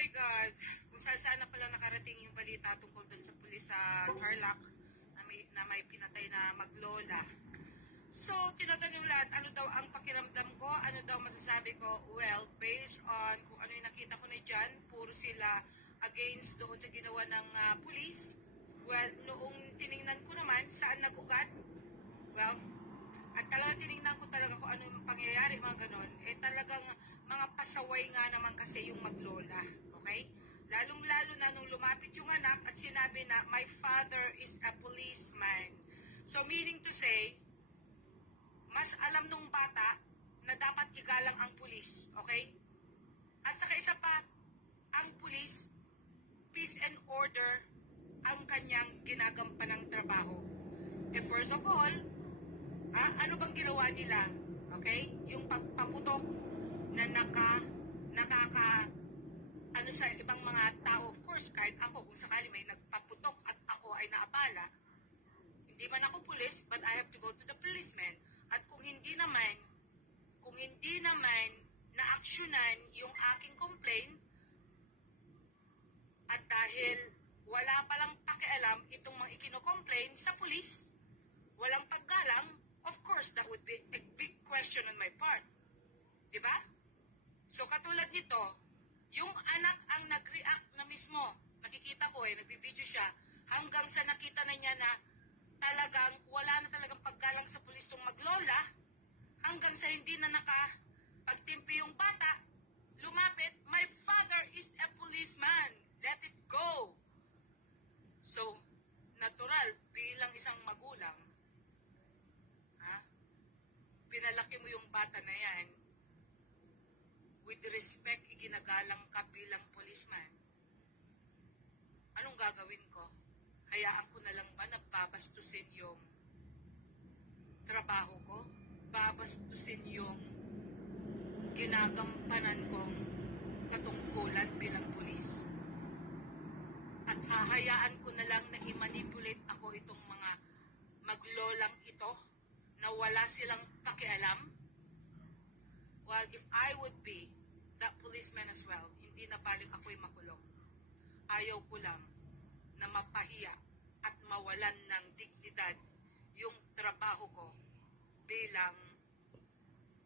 my God. Kung saan na pala nakarating yung balita tungkol dun sa pulis sa Tarlac na may pinatay na maglola. So, tinatanong lahat, ano daw ang pakiramdam ko? Ano daw masasabi ko? Well, based on kung ano yung nakita ko na dyan, puro sila against doon sa ginawa ng pulis. Well, noong tiningnan ko naman, saan nag-ugat? Well, at talagang tinignan ko talaga kung ano yung pangyayari, mga ganon, talagang mga pasaway nga naman kasi yung maglola, okay? Lalong-lalo na nung lumapit yung anak at sinabi na, my father is a policeman. So, meaning to say, mas alam nung bata na dapat igalang ang pulis, okay? At saka isa pa, ang pulis, peace and order, ang kanyang ginagampanang trabaho. First of all, ano bang ginawa nila? Okay? Yung paputok na ano sa ibang mga tao, of course, kahit ako, kung sakali may nagpaputok at ako ay naabala, hindi man ako pulis, but I have to go to the policeman. At kung hindi naman na-actionan yung aking complaint, at dahil wala palang pakialam itong mga ikino-complain sa pulis, walang paggalang, of course, that would be a big question on my part. Diba? So, katulad nito, yung anak ang nag-react na mismo. Nakikita ko nagbibideo siya, hanggang sa nakita na niya na talagang wala na talagang paggalang sa pulis tong maglola, hanggang sa hindi na nakapagtimpi yung bata, lumapit, my father is a policeman. Let it go. So, natural, bilang isang magulang, pinalaki mo yung bata na yan, with respect, iginagalang ka bilang policeman. Anong gagawin ko? Hayaan ko na lang ba na babastusin yung trabaho ko? Babastusin yung ginagampanan kong katungkulan bilang pulis? At hahayaan ko na lang na i-manipulate ako itong mga maglolang ito na wala silang pakialam? Well, if I would be that policeman as well, hindi na paling ako'y makulong. Ayaw ko lang na mapahiya at mawalan ng dignidad yung trabaho ko bilang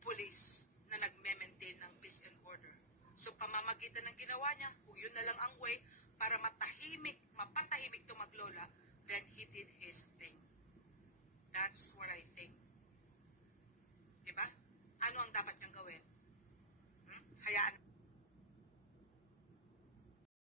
police na nagme-maintain ng peace and order. So, pamamagitan ng ginawa niya, kung yun na lang ang way para mapatahimik to maglola, then he did his thing. That's what I think. Diba? Ano ang dapat niyang gawin? Hayaan